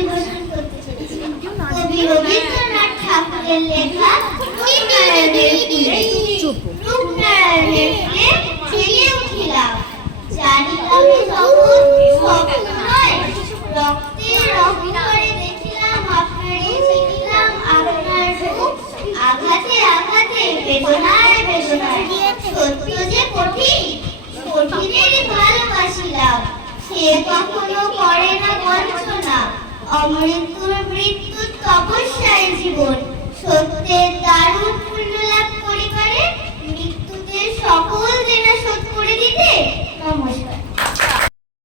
পরিবেশন করতে চলেছি কবি রবীন্দ্রনাথ ঠাকুরের লেখা রূপনারায়ণের ফুলে রূপনারায়ণের ফুলে জেগে উঠিলাম জানিলাম যখন স্বপ্ন নয় রক্তে রক্ত করে দেখিলাম আপনারে চিনিলাম আপনার রূপ আঘাতে আঘাতে বেদনায় বেদনায় সত্য যে কঠিন কঠিনের ভালোবাসিলাম সে কখনো করে না বঞ্চনা অমৃত্যুর মৃত্যু তপস্যায় জীবন সত্যের দারুণ পূর্ণ লাভ করিবারে মৃত্যুতে সকল দেনা শোধ করে দিতে নমস্কার।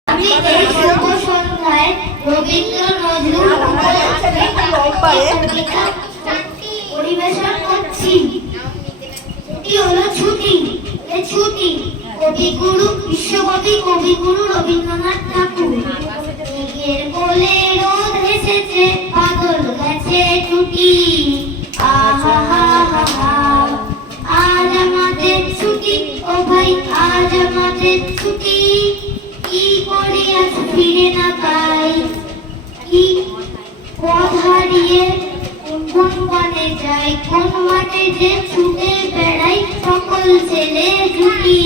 আমি এই শুভ সন্ধ্যায় রবীন্দ্র নজরুল পরিবেশন করছি। এটি হলো ছুটি ছুটি কবিগুরু বিশ্বকবি কবিগুরু রবীন্দ্রনাথ ঠাকুর মেঘের কোলে রোদ এসেছে বাদল গেছে টুটি আজ আমাদের ছুটি ও ভাই আজ আমাদের ছুটি কি করি আজ ফিরে না পাই কি পথ হারিয়ে কোন বনে যাই কোন মাঠে যে ছুটে বেড়াই সকল ছেলে জুটি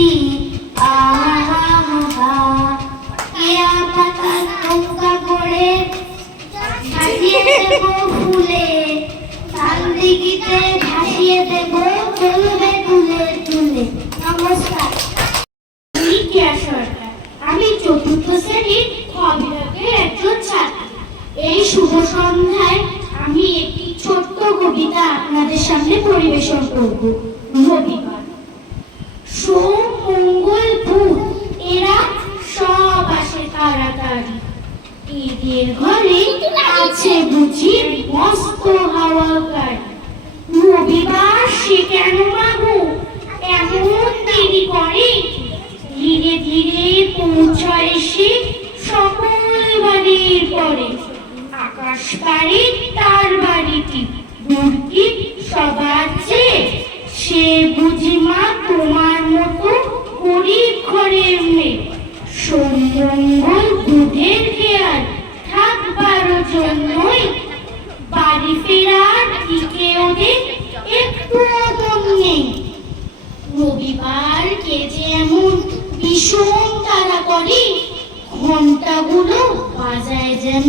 কেয়া পাতা নৌকা করে সাজিয়ে দেব ফুলে তাল দিঘিতে ভাসিয়ে দেব চলবে তুলে তুলে। নমস্কার। আমি কেয়া সরকার আমি চতুর্থ শ্রেণীর খ বিভাগের একজন ছাত্র। এই শুভ সন্ধ্যায় আমি একটি ছোট্ট কবিতা আপনাদের সামনে পরিবেশন করব। রবিবার সোম মঙ্গল বুধ এরা সব আসে তাড়াতাড়ি এদের ঘরে আছে বুঝি মস্ত হাওয়া গাড়ি রবিবার সে কেন মাগো এমন দেরি করে ধীরে ধীরে পৌঁছায় সে সকল বাড়ির পরে আকাশ পারে তার বাড়িটি দূরটি সবার চেয়ে সে বুঝি মা তোমার মতো গরিব ঘরের মেয়ে সোম মঙ্গল বুধের খেয়াল থাকবার জন্যই বাড়ি ফেরার দিকে ওদের একটু দম নেই রবিবার কে যে এমন ভীষণ তাড়া করে ঘন্টাগুলো বাজায় যেন